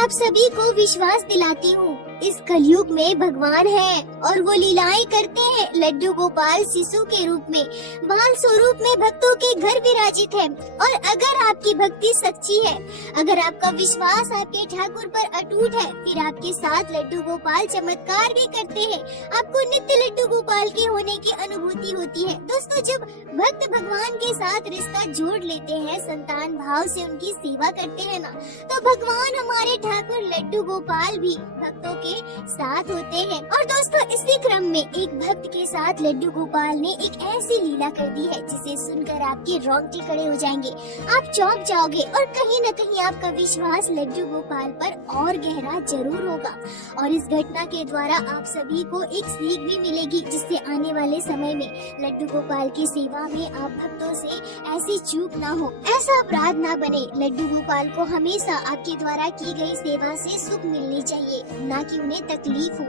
आप सभी को विश्वास दिलाती हूँ, इस कलयुग में भगवान है और वो लीलाएं करते हैं। लड्डू गोपाल शिशु के रूप में, बाल स्वरूप में भक्तों के घर विराजित है। और अगर आपकी भक्ति सच्ची है, अगर आपका विश्वास आपके ठाकुर पर अटूट है, फिर आपके साथ लड्डू गोपाल चमत्कार भी करते हैं। आपको नित्य लड्डू गोपाल के होने की अनुभूति होती है। दोस्तों, जब भक्त भगवान के साथ रिश्ता जोड़ लेते हैं, संतान भाव से उनकी सेवा करते हैं ना, तो भगवान हमारे ठाकुर लड्डू गोपाल भी भक्तों के साथ होते हैं। और दोस्तों, इसी क्रम में एक भक्त के साथ लड्डू गोपाल ने एक ऐसी लीला कर दी है जिसे सुनकर आपके रोंगटे खड़े हो जाएंगे, आप चौंक जाओगे और कहीं न कहीं आपका विश्वास लड्डू गोपाल पर और गहरा जरूर होगा। और इस घटना के द्वारा आप सभी को एक सीख भी मिलेगी, जिससे आने वाले समय में लड्डू गोपाल की सेवा में आप भक्तों से ऐसी चूक ना हो, ऐसा अपराध ना बने। लड्डू गोपाल को हमेशा आपके द्वारा की गई सेवा से सुख मिलनी चाहिए, ना कि उन्हें तकलीफ हो।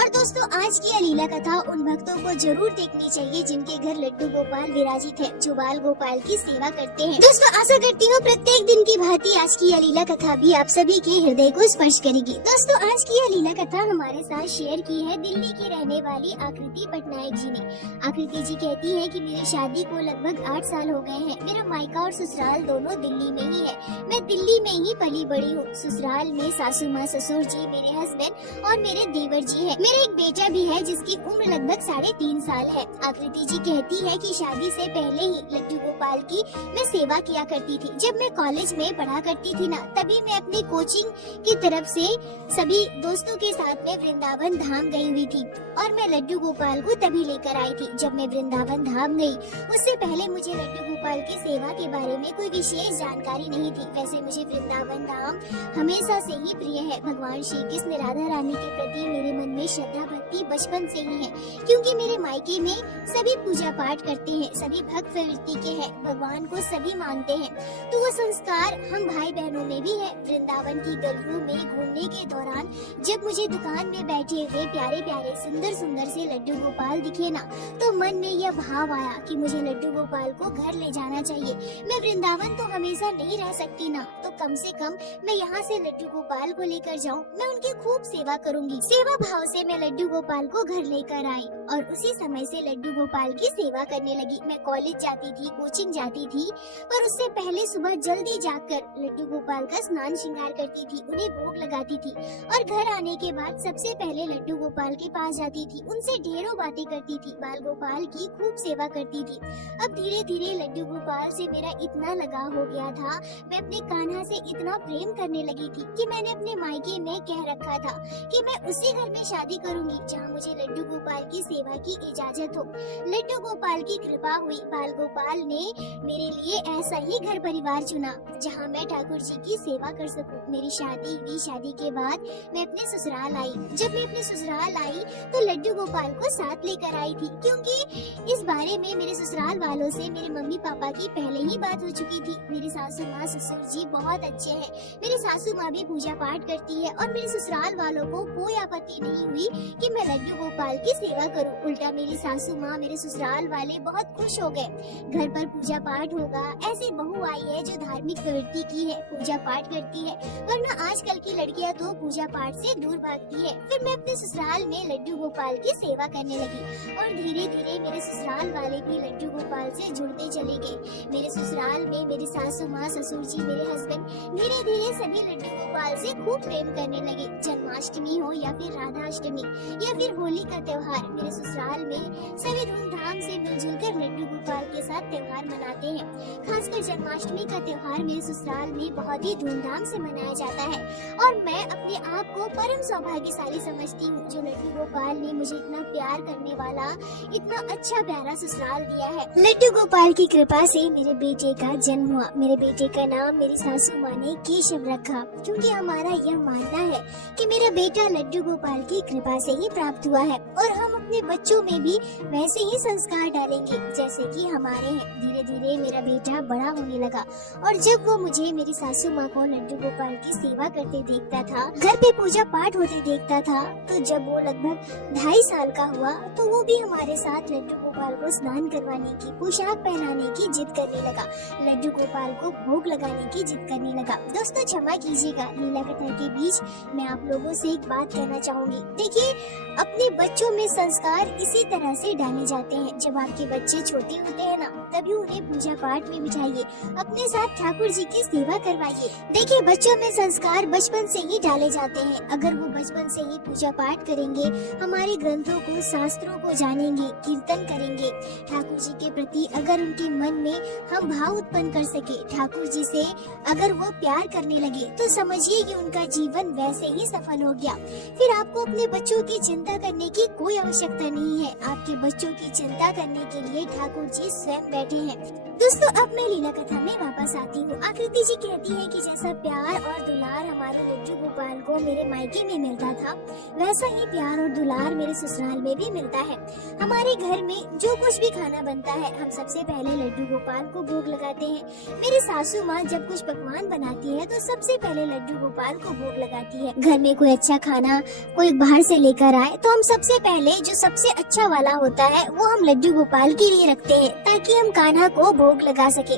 और दोस्तों, आज की यह लीला कथा उन भक्तों को जरूर देखनी चाहिए जिनके घर लड्डू गोपाल विराजित है, जो बाल गोपाल की सेवा करते हैं। दोस्तों, आशा करती हूँ प्रत्येक दिन की भांति आज की यह लीला कथा भी आप सभी के हृदय को स्पर्श करेगी। दोस्तों, आज की यह लीला कथा हमारे साथ शेयर की है दिल्ली की रहने वाली आकृति पटनायक जी ने। आकृति जी कहती है कि मेरी शादी को लगभग 8 साल हो गए हैं। मेरा मायका और ससुराल दोनों दिल्ली में ही है। मैं दिल्ली में ही पली बड़ी हूँ। ससुराल में सासू माँ, ससुर जी, मेरे हस्बैंड और मेरे देवर जी है। मेरा एक बेटा भी है जिसकी उम्र लगभग 3.5 साल है। आकृति जी कहती है कि शादी से पहले ही लड्डू गोपाल की मैं सेवा किया करती थी। जब मैं कॉलेज में पढ़ा करती थी ना, तभी मैं अपनी कोचिंग की तरफ से सभी दोस्तों के साथ में वृंदावन धाम गई हुई थी और मैं लड्डू गोपाल को तभी लेकर आई थी जब मैं वृंदावन धाम गई। उससे पहले मुझे लड्डू गोपाल की सेवा के बारे में कोई विशेष जानकारी नहीं थी। वैसे मुझे वृंदावन धाम हमेशा से ही प्रिय है। भगवान श्री कृष्ण राधा रानी के प्रति मेरे मन में श्रद्धा भक्ति बचपन से ही है, क्योंकि मेरे मायके में सभी पूजा पाठ करते हैं, सभी भक्त प्रवृत्ति के हैं, भगवान को सभी मानते हैं। तो वो संस्कार हम भाई बहनों में भी है। वृंदावन की गलियों में घूमने के दौरान जब मुझे दुकान में बैठे हुए प्यारे प्यारे सुंदर सुंदर से लड्डू गोपाल दिखे ना, तो मन में यह भाव आया कि मुझे लड्डू गोपाल को घर ले जाना चाहिए। मैं वृंदावन तो हमेशा नहीं रह सकती ना, तो कम से कम मैं यहाँ से लड्डू गोपाल को लेकर जाऊँ, मैं उनकी खूब सेवा करूँगी। सेवा भाव से मैं लड्डू गोपाल को घर लेकर आई और उसी समय से लड्डू गोपाल की सेवा करने लगी। मैं कॉलेज जाती थी, कोचिंग जाती थी, पर उससे पहले सुबह जल्दी जाकर लड्डू गोपाल का स्नान श्रृंगार करती थी, उन्हें भोग लगाती थी और घर आने के बाद सबसे पहले लड्डू गोपाल के पास जाती थी, उनसे ढेरों बातें करती थी, बाल गोपाल की खूब सेवा करती थी। अब धीरे धीरे लड्डू गोपाल से मेरा इतना लगाव हो गया था, मैं अपने कान्हा से इतना प्रेम करने लगी थी कि मैंने अपने मायके में कह रखा था कि मैं उसी घर में शादी करूंगी जहाँ मुझे लड्डू गोपाल की सेवा की इजाजत हो। लड्डू गोपाल की कृपा हुई, बाल गोपाल ने मेरे लिए ऐसा ही घर परिवार चुना जहाँ मैं ठाकुर जी की सेवा कर सकूं। मेरी शादी हुई। शादी के बाद मैं अपने ससुराल आई। जब मैं अपने ससुराल आई तो लड्डू गोपाल को साथ लेकर आई थी, क्योंकि इस बारे में मेरे ससुराल वालों से मेरे मम्मी पापा की पहले ही बात हो चुकी थी। मेरी सासू माँ ससुर जी बहुत अच्छे हैं। मेरी सासू माँ भी पूजा पाठ करती है और मेरे ससुराल वालों को कोई आपत्ति नहीं हुई कि मैं लड्डू गोपाल की सेवा करूं। उल्टा मेरी सासू माँ, मेरे ससुराल वाले बहुत खुश हो गए। घर पर पूजा पाठ होगा, ऐसी बहू आई है जो धार्मिक प्रवृत्ति की है, पूजा पाठ करती है, वरना आजकल की लड़कियां तो पूजा पाठ से दूर भागती है। फिर मैं अपने ससुराल में लड्डू गोपाल की सेवा करने लगी और धीरे धीरे मेरे ससुराल वाले भी लड्डू गोपाल से जुड़ते चले गए। मेरे ससुराल में मेरी सासू माँ, ससुर जी, मेरे हस्बैंड धीरे धीरे सभी लड्डू गोपाल से खूब प्रेम करने लगे। जन्माष्टमी हो या फिर राधाष्टमी या फिर होली का त्योहार, मेरे ससुराल में सभी धूमधाम से मिलजुल कर लड्डू गोपाल के साथ त्योहार मनाते हैं। खासकर जन्माष्टमी का त्योहार मेरे ससुराल में बहुत ही धूमधाम से मनाया जाता है और मैं अपने आप को परम सौभाग्यशाली समझती हूँ जो लड्डू गोपाल ने मुझे इतना प्यार करने वाला, इतना अच्छा प्यारा ससुराल दिया है। लड्डू गोपाल की कृपा से मेरे बेटे का जन्म हुआ। मेरे बेटे का नाम मेरी सासू माँ ने केशव रखा, क्योंकि हमारा यह मानना है कि मेरा बेटा लड्डू गोपाल की कृपा से ही प्राप्त हुआ है और हम अपने बच्चों में भी वैसे ही संस्कार डालेंगे जैसे कि हमारे हैं। धीरे धीरे मेरा बेटा बड़ा होने लगा और जब वो मुझे मेरी सासू माँ को लड्डू गोपाल की सेवा करते देखता था, घर पे पूजा पाठ होते देखता था, तो जब वो लगभग 2.5 साल का हुआ तो वो भी हमारे साथ लड्डू गोपाल को स्नान करवाने की, पोशाक पहनाने की जिद करने लगा, लड्डू गोपाल को भोग लगाने की जिद करने लगा। दोस्तों क्षमा कीजिएगा, लीला कथा के बीच मैं आप लोगों से एक बात कहना चाहूंगी। देखिए, अपने बच्चों में संस्कार इसी तरह से डाले जाते हैं। जब आपके बच्चे छोटे होते हैं ना, तभी उन्हें पूजा पाठ में बिठाइए, अपने साथ ठाकुर जी की सेवा करवाइए। देखिए, बच्चों में संस्कार बचपन से ही डाले जाते हैं। अगर वो बचपन से ही पूजा पाठ करेंगे, हमारे ग्रंथों को, शास्त्रों को जानेंगे, कीर्तन करेंगे, ठाकुर जी के प्रति अगर उनके मन में हम भाव उत्पन्न कर सके, ठाकुर जी से अगर वो प्यार करने लगे, तो समझिए कि उनका जीवन वैसे ही सफल हो गया। फिर आपको अपने बच्चों की चिंता करने की कोई आवश्यकता नहीं है। आपके बच्चों की चिंता करने के लिए ठाकुर जी स्वयं बैठे हैं। दोस्तों, अब मैं लीला कथा में वापस आती हूँ। आकृति जी कहती है कि जैसा प्यार और दुलार हमारे लड्डू गोपाल को मेरे मायके में मिलता था, वैसा ही प्यार और दुलार मेरे ससुराल में भी मिलता है। हमारे घर में जो कुछ भी खाना बनता है, हम सबसे पहले लड्डू गोपाल को भोग लगाते हैं। मेरी सासू माँ जब कुछ पकवान बनाती है तो सबसे पहले लड्डू गोपाल को भोग लगाती है। घर में कोई अच्छा खाना कोई बाहर से लेकर आए तो हम सबसे पहले जो सबसे अच्छा वाला होता है वो हम लड्डू गोपाल के लिए रखते हैं, ताकि हम कान्हा को भोग लगा सके।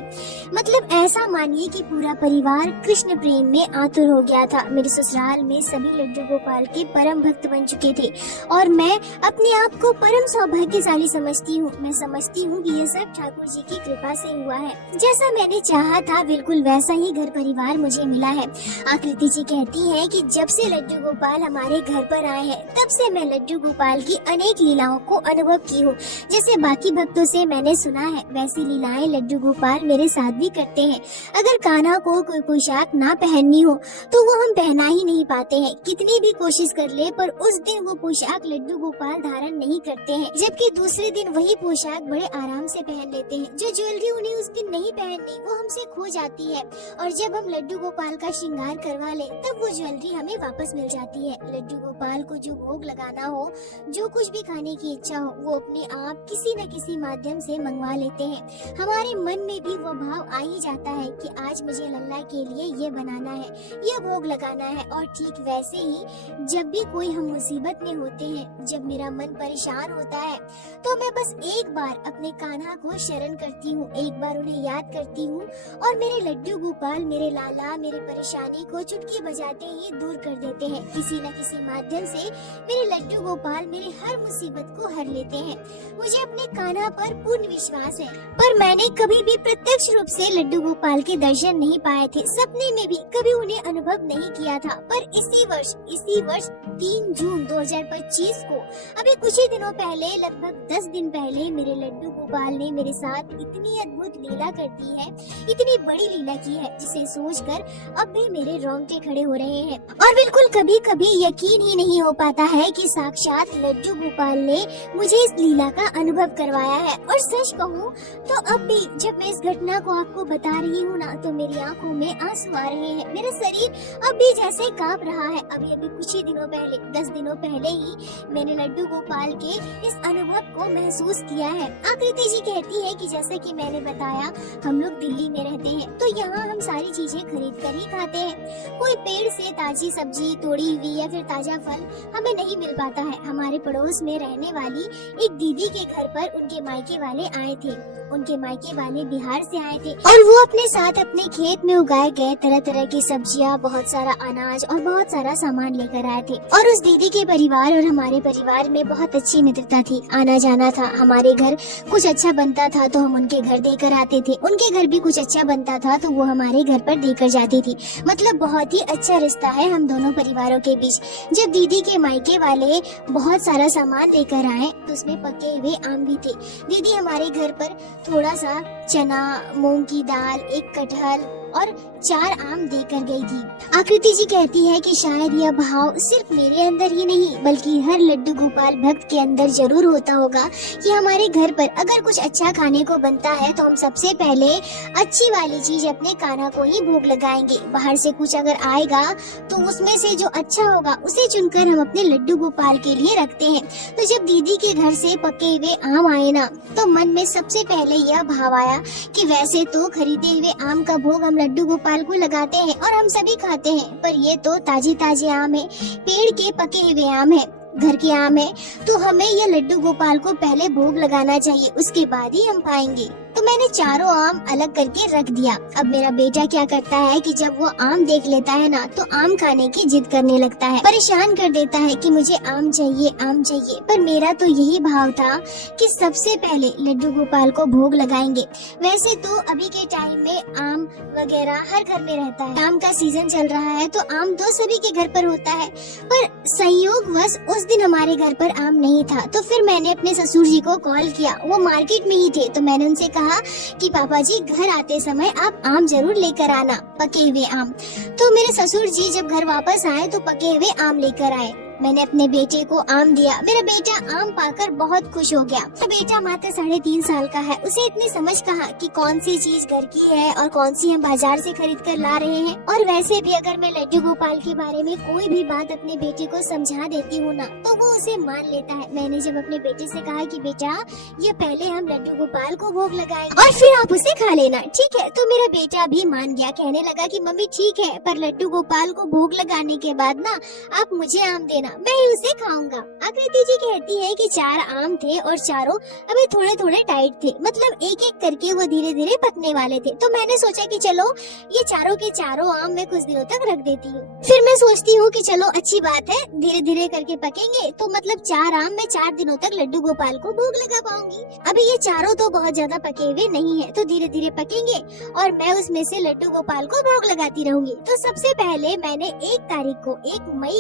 मतलब ऐसा मानिए कि पूरा परिवार कृष्ण प्रेम में आतुर हो गया था। मेरे ससुराल में सभी लड्डू गोपाल के परम भक्त बन चुके थे और मैं अपने आप को परम सौभाग्यशाली समझती हूँ। मैं समझती हूँ कि ये सब ठाकुर जी की कृपा से हुआ है। जैसा मैंने चाहा था बिल्कुल वैसा ही घर परिवार मुझे मिला है। आकृति जी कहती है कि जब से लड्डू गोपाल हमारे घर पर आए हैं, तब से मैं लड्डू गोपाल की अनेक लीलाओं को अनुभव की हूँ। जैसे बाकी भक्तों से मैंने सुना है, वैसी लीलाएं लड्डू गोपाल मेरे साथ भी करते हैं। अगर कान्हा को कोई पोशाक ना पहननी हो तो वो हम पहना ही नहीं पाते हैं। कितनी भी कोशिश कर ले, पर उस दिन वो पोशाक लड्डू गोपाल धारण नहीं करते हैं, जबकि दूसरे दिन वही पोशाक बड़े आराम से पहन लेते हैं। जो ज्वेलरी उन्हें उस दिन नहीं पहननी, वो हमसे खो जाती है और जब हम लड्डू गोपाल का श्रृंगार करवा ले, तब वो ज्वेलरी हमें वापस मिल जाती है। लड्डू गोपाल को जो भोग लगाना हो, जो कुछ भी खाने की इच्छा हो, वो अपने आप किसी न किसी माध्यम से मंगवा लेते हैं। हमारे मन में भी वो भाव आ ही जाता है कि आज मुझे लल्ला के लिए ये बनाना है, ये भोग लगाना है। और ठीक वैसे ही जब भी कोई हम मुसीबत में होते हैं, जब मेरा मन परेशान होता है, तो मैं बस एक बार अपने कान्हा को शरण करती हूँ, एक बार उन्हें याद करती हूँ और मेरे लड्डू गोपाल, मेरे लाला मेरे परेशानी को चुटकी बजाते ही दूर कर देते हैं। किसी न किसी माध्यम से मेरे लड्डू गोपाल मेरे हर मुसीबत को हर लेते हैं। मुझे अपने कान्हा पर पूर्ण विश्वास है, पर मैंने कभी भी प्रत्यक्ष रूप से लड्डू गोपाल के दर्शन नहीं पाए थे। सपने में भी कभी उन्हें अनुभव नहीं किया था। पर इसी वर्ष 3 जून 2025 को, अभी कुछ ही दिनों पहले, लगभग 10 दिन पहले, मेरे लड्डू गोपाल ने मेरे साथ इतनी अद्भुत लीला कर दी है, इतनी बड़ी लीला की है, जिसे सोचकर अब भी मेरे रोंगटे खड़े हो रहे हैं। और बिल्कुल कभी कभी यकीन ही नहीं हो पाता है कि साक्षात लड्डू गोपाल ने मुझे इस लीला का अनुभव करवाया है। और सच कहूँ तो अब भी जब मैं इस घटना को आपको बता रही हूँ ना, तो मेरी आंखों में आंसू आ रहे हैं। मेरा शरीर अब भी जैसे कांप रहा है। अभी कुछ ही दिनों पहले, 10 दिनों पहले ही मैंने लड्डू गोपाल के इस अनुभव को महसूस किया है। आकृति जी कहती है कि जैसे कि मैंने बताया, हम लोग दिल्ली में रहते हैं, तो यहाँ हम सारी चीजें खरीद कर ही खाते हैं। कोई पेड़ से ताजी सब्जी तोड़ी हुई या फिर ताजा फल हमें नहीं मिल पाता है। हमारे पड़ोस में रहने वाली एक दीदी के घर पर उनके मायके वाले आए थे। उनके मायके वाले बिहार से आए थे और वो अपने साथ अपने खेत में उगाए गए तरह तरह की सब्जियां, बहुत सारा अनाज और बहुत सारा सामान लेकर आए थे। और उस दीदी के परिवार और हमारे परिवार में बहुत अच्छी मित्रता थी, आना जाना था। हमारे घर कुछ अच्छा बनता था तो हम उनके घर देकर आते थे, उनके घर भी कुछ अच्छा बनता था तो वो हमारे घर पर देकर जाती थी। मतलब बहुत ही अच्छा रिश्ता है हम दोनों परिवारों के बीच। जब दीदी के मायके वाले बहुत सारा सामान लेकर आए तो उसमें पके हुए आम भी थे। दीदी हमारे घर पर थोड़ा सा चना, मूंग की दाल, एक कटहल और 4 आम देकर गई थी। आकृति जी कहती है कि शायद यह भाव सिर्फ मेरे अंदर ही नहीं बल्कि हर लड्डू गोपाल भक्त के अंदर जरूर होता होगा कि हमारे घर पर अगर कुछ अच्छा खाने को बनता है तो हम सबसे पहले अच्छी वाली चीज अपने कान्हा को ही भोग लगाएंगे। बाहर से कुछ अगर आएगा तो उसमें से जो अच्छा होगा उसे चुनकर हम अपने लड्डू गोपाल के लिए रखते हैं। तो जब दीदी के घर से पके हुए आम आए ना तो मन में सबसे पहले यह भाव आया कि वैसे तो खरीदे हुए आम का भोग हम लड्डू गोपाल को लगाते हैं और हम सभी खाते हैं, पर ये तो ताजे ताजे आम है, पेड़ के पके हुए आम है, घर के आम है, तो हमें ये लड्डू गोपाल को पहले भोग लगाना चाहिए, उसके बाद ही हम पाएंगे। तो मैंने चारों आम अलग करके रख दिया। अब मेरा बेटा क्या करता है कि जब वो आम देख लेता है ना तो आम खाने की जिद करने लगता है, परेशान कर देता है कि मुझे आम चाहिए आम चाहिए। पर मेरा तो यही भाव था कि सबसे पहले लड्डू गोपाल को भोग लगाएंगे। वैसे तो अभी के टाइम में आम वगैरह हर घर में रहता है, आम का सीजन चल रहा है तो आम तो सभी के घर पर होता है, पर संयोगवश उस दिन हमारे घर पर आम नहीं था। तो फिर मैंने अपने ससुर जी को कॉल किया, वो मार्केट में ही थे, तो मैंने उनसे कहा कि पापा जी घर आते समय आप आम जरूर लेकर आना, पके हुए आम। तो मेरे ससुर जी जब घर वापस आए तो पके हुए आम लेकर आए। मैंने अपने बेटे को आम दिया। मेरा बेटा आम पाकर बहुत खुश हो गया। तो बेटा मात्र 3.5 साल का है, उसे इतनी समझ कहाँ कि कौन सी चीज घर की है और कौन सी हम बाजार से खरीद कर ला रहे हैं। और वैसे भी अगर मैं लड्डू गोपाल के बारे में कोई भी बात अपने बेटे को समझा देती हूँ ना तो वो उसे मान लेता है। मैंने जब अपने बेटे से कहा कि बेटा ये पहले हम लड्डू गोपाल को भोग लगाएंगे और फिर आप उसे खा लेना, ठीक है? तो मेरा बेटा भी मान गया, कहने लगा कि मम्मी ठीक है, पर लड्डू गोपाल को भोग लगाने के बाद ना आप मुझे आम देना, मैं ही उसे खाऊंगा। आकृति जी कहती है कि 4 आम थे और चारों अभी थोड़े थोड़े टाइट थे, मतलब एक एक करके वो धीरे धीरे पकने वाले थे। तो मैंने सोचा कि चलो ये चारों के चारों आम मैं कुछ दिनों तक रख देती हूँ। फिर मैं सोचती हूँ कि चलो अच्छी बात है, धीरे धीरे करके पकेंगे तो मतलब 4 आम मैं 4 दिनों तक लड्डू गोपाल को भोग लगा पाऊंगी। अभी ये चारों तो बहुत ज्यादा पके हुए नहीं है, तो धीरे धीरे पकेंगे और मैं उसमें से लड्डू गोपाल को भोग लगाती रहूंगी। तो सबसे पहले मैंने 1 मई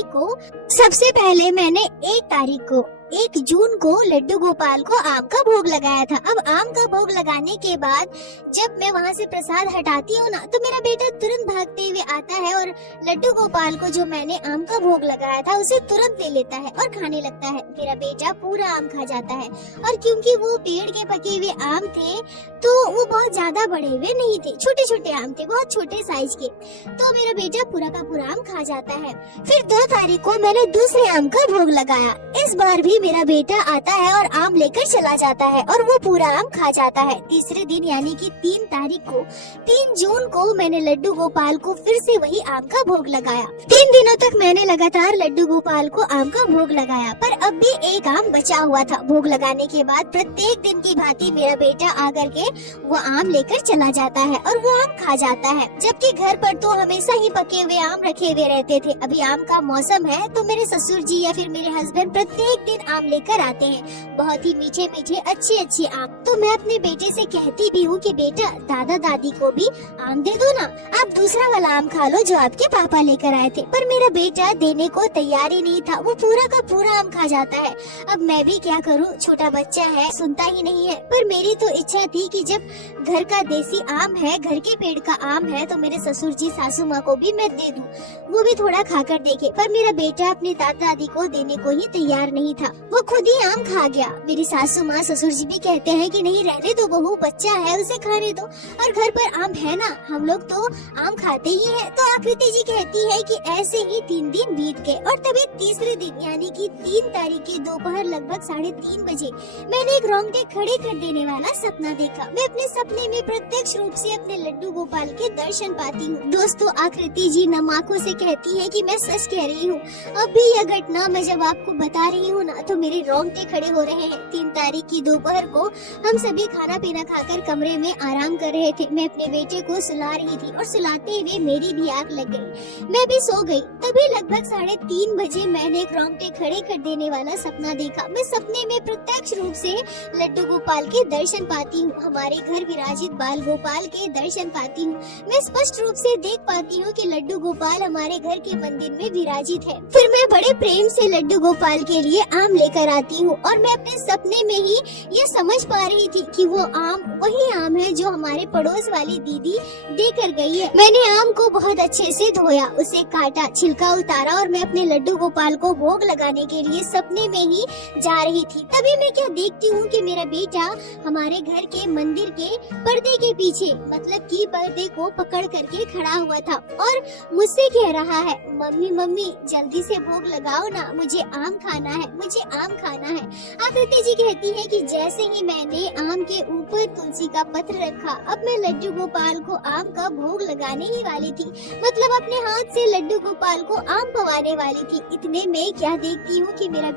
को 1 जून को लड्डू गोपाल को आम का भोग लगाया था। अब आम का भोग लगाने के बाद जब मैं वहाँ से प्रसाद हटाती हूँ ना तो मेरा बेटा तुरंत भागते हुए आता है और लड्डू गोपाल को जो मैंने आम का भोग लगाया था उसे तुरंत ले लेता है और खाने लगता है। मेरा बेटा पूरा आम खा जाता है और क्योंकि वो पेड़ के पके हुए आम थे तो वो बहुत ज्यादा बड़े हुए नहीं थे, छोटे छोटे आम थे, बहुत छोटे साइज के। तो मेरा बेटा पूरा का पूरा आम खा जाता है। फिर 2 तारीख को मैंने दूसरे आम का भोग लगाया। इस बार भी मेरा बेटा आता है और आम लेकर चला जाता है और वो पूरा आम खा जाता है। तीसरे दिन यानी कि 3 जून को मैंने लड्डू गोपाल को फिर से वही आम का भोग लगाया। 3 दिनों तक मैंने लगातार लड्डू गोपाल को आम का भोग लगाया, पर अब भी 1 आम बचा हुआ था। भोग लगाने के बाद प्रत्येक दिन की भांति मेरा बेटा आकर के वो आम लेकर चला जाता है और वो आम खा जाता है। जबकि घर पर तो हमेशा ही पके हुए आम रखे हुए रहते थे। अभी आम का मौसम है तो मेरे ससुर जी या फिर मेरे हस्बैंड प्रत्येक दिन आम लेकर आते हैं, बहुत ही मीठे मीठे अच्छे आम। तो मैं अपने बेटे से कहती भी हूँ कि बेटा दादा दादी को भी आम दे दो ना, आप दूसरा वाला आम खा लो जो आपके पापा लेकर आए थे। पर मेरा बेटा देने को तैयार ही नहीं था, वो पूरा का पूरा आम खा जाता है। अब मैं भी क्या करूँ, छोटा बच्चा है, सुनता ही नहीं है। पर मेरी तो इच्छा थी कि जब घर का देसी आम है, घर के पेड़ का आम है, तो मेरे ससुर जी सासू माँ को भी मैं दे दूं, वो भी थोड़ा खाकर देखे। पर मेरा बेटा अपने दादा दादी को देने को ही तैयार नहीं था, वो खुद ही आम खा गया। मेरी सासू माँ ससुर जी भी कहते हैं कि नहीं रहने दो बहू, बच्चा है उसे खाने दो, और घर पर आम है ना, हम लोग तो आम खाते ही है। तो आकृति जी कहती है कि ऐसे ही 3 दिन बीत गए और तभी तीसरे दिन यानी कि 3 तारीख के दोपहर लगभग 3:30 बजे मैंने एक रोंगटे खड़े कर देने वाला सपना देखा। मैं अपने सपने में प्रत्यक्ष रूप से अपने लड्डू गोपाल के दर्शन पाती हूँ। दोस्तों, आकृति जी नम आंखों से कहती है कि मैं सच कह रही हूँ। अभी यह घटना मैं जब आपको बता रही हूँ ना तो मेरे रोंगटे खड़े हो रहे हैं। 3 तारीख की दोपहर को हम सभी खाना पीना खाकर कमरे में आराम कर रहे थे। मैं अपने बेटे को सुला रही थी और सुलाते हुए मेरी भी आँख लग गई, मैं भी सो गई। तभी लगभग 3:30 बजे मैंने एक रोंगटे खड़े कर देने वाला सपना देखा। मैं सपने में प्रत्यक्ष रूप से लड्डू गोपाल के दर्शन पाती हूँ, हमारे घर विराजित बाल गोपाल के दर्शन पाती हूँ। मैं स्पष्ट रूप से देख पाती हूँ कि लड्डू गोपाल हमारे घर के मंदिर में विराजित है। फिर मैं बड़े प्रेम से लड्डू गोपाल के लिए आम लेकर आती हूँ। और मैं अपने सपने में ही ये समझ पा रही थी कि वो आम वही आम है जो हमारे पड़ोस वाली दीदी देकर गई है। मैंने आम को बहुत अच्छे से धोया, उसे काटा, छिलका उतारा और मैं अपने लड्डू गोपाल को भोग लगाने के लिए सपने में ही जा रही थी। तभी मैं क्या देखती हूँ कि मेरा बेटा हमारे घर के मंदिर के पर्दे के पीछे, मतलब कि पर्दे को पकड़ करके खड़ा हुआ था और मुझसे कह रहा है, मम्मी मम्मी जल्दी से भोग लगाओ ना, मुझे आम खाना है, मुझे आम खाना है। आकृति जी कहती है कि जैसे ही मैंने आम के ऊपर तुलसी का पत्र रखा, अब मैं लड्डू गोपाल को आम का भोग लगाने ही वाली थी, मतलब अपने हाथ से लड्डू गोपाल को आम पवाने वाली थी। इतने में क्या देखती हूँ कि मेरा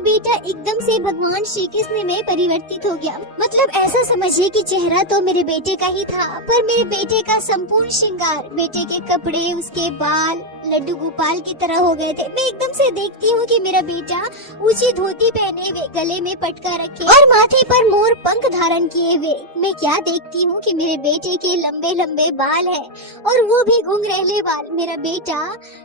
बेटा एकदम से भगवान श्री कृष्ण में परिवर्तित हो गया। मतलब ऐसा समझिए कि चेहरा तो मेरे बेटे का ही था, पर मेरे बेटे का संपूर्ण श्रृंगार, बेटे के कपड़े, उसके बाल लड्डू गोपाल की तरह हो गए थे। मैं एकदम से देखती हूँ कि मेरा बेटा ऊंची धोती पहने हुए, गले में पटका रखे और माथे पर मोर पंख धारण किए हुए। मैं क्या देखती हूँ कि मेरे बेटे के लंबे लंबे बाल है और वो भी घुंघरैले बाल। मेरा बेटा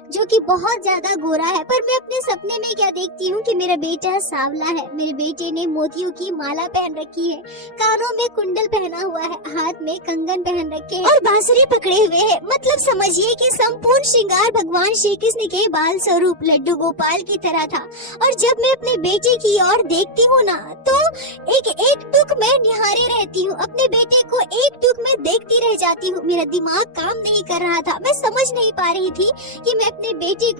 जो कि बहुत ज्यादा गोरा है, पर मैं अपने सपने में क्या देखती हूँ कि मेरा बेटा सांवला है। मेरे बेटे ने मोतियों की माला पहन रखी है, कानों में कुंडल पहना हुआ है, हाथ में कंगन पहन रखे हैं और बांसुरी पकड़े हुए है। मतलब समझिए कि संपूर्ण श्रृंगार भगवान श्री कृष्ण के बाल स्वरूप लड्डू गोपाल की तरह था। और जब मैं अपने बेटे की ओर देखती हूँ ना, तो एक टुक मैं निहारे रहती हूँ, अपने बेटे को एक टुक में देखती रह जाती हूँ। मेरा दिमाग काम नहीं कर रहा था, मैं समझ नहीं पा रही थी कि मैं अपने बेटे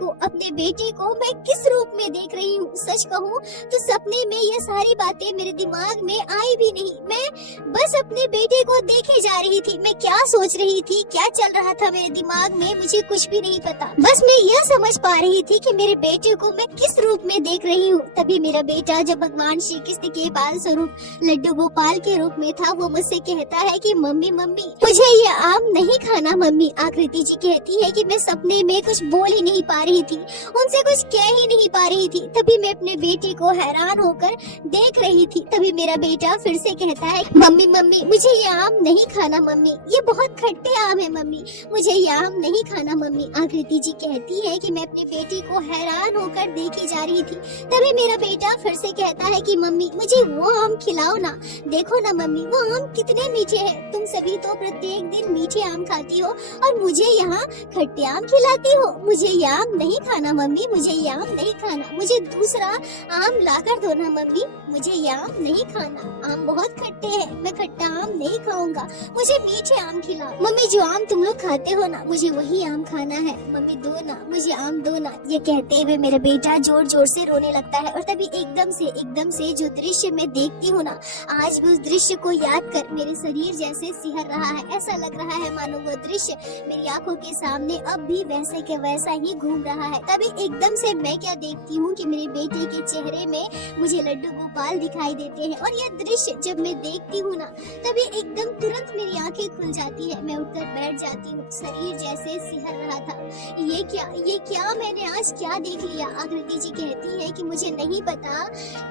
को मैं किस रूप में देख रही हूँ। सच कहूँ तो सपने में ये सारी बातें मेरे दिमाग में आई भी नहीं, मैं बस अपने बेटे को देखे जा रही थी। मैं क्या सोच रही थी, क्या चल रहा था मेरे दिमाग में, मुझे कुछ भी नहीं पता। बस मैं यह समझ पा रही थी कि मेरे बेटे को मैं किस रूप में देख रही हूँ। तभी मेरा बेटा जब भगवान श्री कृष्ण के बाल स्वरूप लड्डू गोपाल के रूप में था, वो मुझसे कहता है कि मम्मी मम्मी मुझे ये आम नहीं खाना। मम्मी आकृति जी कहती है कि मैं सपने में कुछ बोल ही नहीं पा रही थी, उनसे कुछ कह ही नहीं पा रही थी। तभी मैं अपने बेटे को हैरान होकर देख रही थी। तभी मेरा बेटा फिर से कहता है, मम्मी मम्मी मुझे ये आम नहीं खाना, मम्मी ये बहुत खट्टे आम है, मम्मी मुझे ये आम नहीं खाना। मम्मी आकृति जी कहती है कि मैं अपने बेटे को हैरान होकर देखी जा रही थी। तभी मेरा बेटा फिर से कहता है कि मम्मी मुझे वो आम खिलाओ ना, देखो ना मम्मी वो आम कितने मीठे हैं, तुम सभी तो प्रत्येक दिन मीठे आम खाती हो और मुझे यहाँ खट्टे आम खिलाती हो। मुझे ये आम नहीं खाना मम्मी, मुझे ये आम नहीं खाना, मुझे दूसरा आम लाकर दो ना मम्मी, मुझे ये आम नहीं खाना, आम बहुत खट्टे हैं, मैं खट्टा आम नहीं खाऊंगा, मुझे मीठे आम खिलाओ। मम्मी जो आम तुम लोग खाते हो ना, मुझे वही आम खाना है, मम्मी दो ना, मुझे आम दो ना। ये कहते हुए मेरा बेटा जोर जोर से रोने लगता है। और तभी एकदम से जो दृश्य मैं देखती हूँ ना, आज भी उस दृश्य को याद कर मेरे शरीर जैसे सिहर रहा है। ऐसा लग रहा है मानो वो दृश्य मेरी आंखों के सामने अब भी वैसे के वैसा ही घूम रहा है। तभी एकदम से मैं क्या देखती हूँ कि मेरे बेटे के चेहरे में मुझे लड्डू गोपाल दिखाई देते हैं। और ये दृश्य जब मैं देखती हूँ ना, तभी एकदम तुरंत मेरी आंखें खुल जाती है, मैं उठकर बैठ जाती हूँ। शरीर जैसे सिहर रहा था। ये क्या मैंने आज क्या देख लिया। आकृति जी कहती है कि मुझे नहीं पता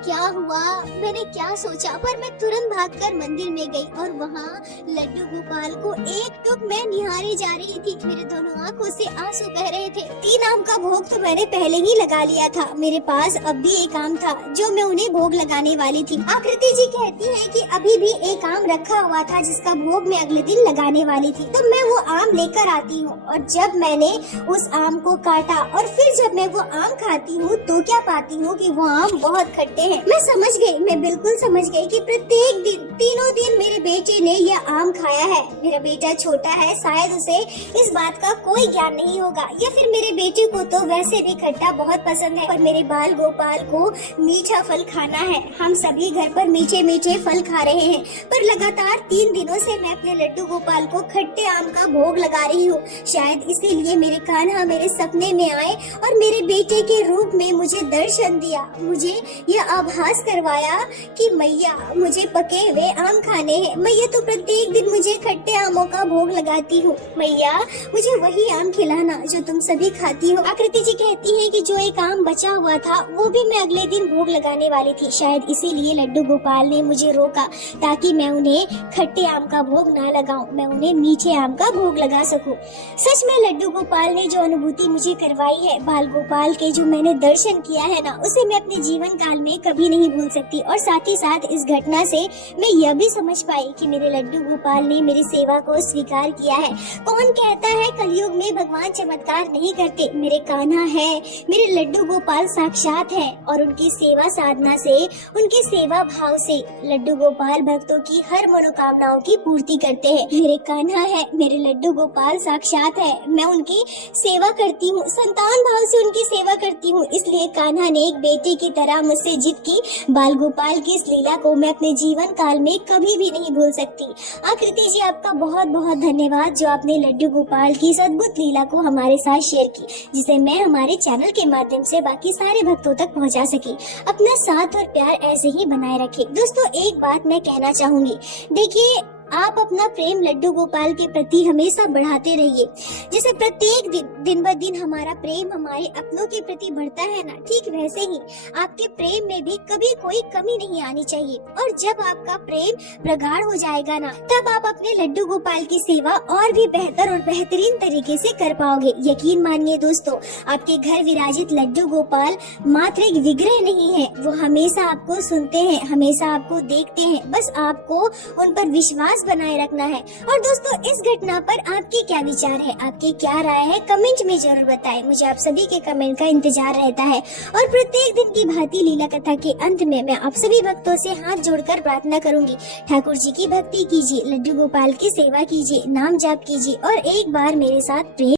क्या हुआ, मैंने क्या सोचा, पर मैं तुरंत भागकर मंदिर में गई और वहाँ लड्डू गोपाल को एक टुक मैं निहारे जा रही थी। मेरे दोनों आंखों से आंसू बह रहे थे। 3 आम का भोग तो मैंने पहले ही लगा लिया था, मेरे पास अब भी एक आम था जो मैं उन्हें भोग लगाने वाली थी। आकृति जी कहती है कि अभी भी एक आम रखा हुआ था जिसका भोग मैं अगले दिन लगाने वाली थी। तो मैं वो आम लेकर आती हूँ और जब मैंने उस आम को काटा और फिर जब मैं वो आम खाती हूँ तो क्या पाती हूँ कि वो आम बहुत खट्टे हैं। मैं समझ गई, मैं बिल्कुल समझ गई कि प्रत्येक दिन, तीनों दिन मेरे बेटे ने यह आम खाया है। मेरा बेटा छोटा है, शायद उसे इस बात का कोई ज्ञान नहीं होगा, या फिर मेरे बेटे को तो वैसे भी खट्टा बहुत पसंद है। पर मेरे बाल गोपाल को मीठा फल खाना है। हम सभी घर पर मीठे मीठे फल खा रहे हैं, पर लगातार 3 दिनों से मैं अपने लड्डू गोपाल को खट्टे आम का भोग लगा रही हूँ। शायद इसीलिए मेरे कान्हा मेरे सपने में आए और मेरे बेटे के रूप में मुझे दर्शन दिया, मुझे यह आभास करवाया कि मैया मुझे के वे आम खाने हैं। मैया तो प्रत्येक दिन मुझे खट्टे आमों का भोग लगाती हो। मैया मुझे वही आम खिलाना जो तुम सभी खाती हो। आकृति जी कहती है कि जो एक आम बचा हुआ था वो भी मैं अगले दिन भोग लगाने वाली थी, शायद इसीलिए लड्डू गोपाल ने मुझे रोका ताकि मैं उन्हें खट्टे आम का भोग ना लगाऊं, मैं उन्हें मीठे आम का भोग लगा सकूं। सच में लड्डू गोपाल ने जो अनुभूति मुझे करवाई है, बाल गोपाल के जो मैंने दर्शन किया है ना, उसे मैं अपने जीवन काल में कभी नहीं भूल सकती। और साथ ही साथ इस घटना से मैं यह भी समझ पाई कि मेरे लड्डू गोपाल ने मेरी सेवा को स्वीकार किया है। कौन कहता है कलयुग में भगवान चमत्कार नहीं करते? मेरे कान्हा है, मेरे लड्डू गोपाल साक्षात है और उनकी सेवा साधना से, उनके सेवा भाव से लड्डू गोपाल भक्तों की हर मनोकामनाओं की पूर्ति करते हैं। मेरे कान्हा है, मेरे लड्डू गोपाल साक्षात है, मैं उनकी सेवा करती हूँ, संतान भाव से उनकी सेवा करती हूँ। इसलिए कान्हा ने एक बेटे की तरह मुझसे जिद की। बाल गोपाल की इस लीला को मैं अपने जीवन काल में कभी भी नहीं भूल सकती। आकृति जी आपका बहुत बहुत धन्यवाद जो आपने लड्डू गोपाल की इस अद्भुत लीला को हमारे साथ शेयर की, जिसे मैं हमारे चैनल के माध्यम से बाकी सारे भक्तों तक पहुंचा सकी। अपना साथ और प्यार ऐसे ही बनाए रखें। दोस्तों एक बात मैं कहना चाहूंगी, देखिए आप अपना प्रेम लड्डू गोपाल के प्रति हमेशा बढ़ाते रहिए। जैसे प्रत्येक दिन ब दिन हमारा प्रेम हमारे अपनों के प्रति बढ़ता है ना, ठीक वैसे ही आपके प्रेम में भी कभी कोई कमी नहीं आनी चाहिए। और जब आपका प्रेम प्रगाढ़ हो जाएगा ना, तब आप अपने लड्डू गोपाल की सेवा और भी बेहतर और बेहतरीन तरीके से कर पाओगे। यकीन मानिए दोस्तों, आपके घर विराजित लड्डू गोपाल मात्र एक विग्रह नहीं है, वो हमेशा आपको सुनते हैं, हमेशा आपको देखते हैं। बस आपको उन पर विश्वास बनाए रखना है। और दोस्तों इस घटना पर आपके क्या विचार है, आपकी क्या राय है, कमेंट में जरूर बताएं। मुझे आप सभी के कमेंट का इंतजार रहता है। और प्रत्येक दिन की भांति लीला कथा के अंत में मैं आप सभी भक्तों से हाथ जोड़कर प्रार्थना करूंगी, ठाकुर जी की भक्ति कीजिए, लड्डू गोपाल की सेवा कीजिए, नाम जाप कीजिए और एक बार मेरे साथ प्रेम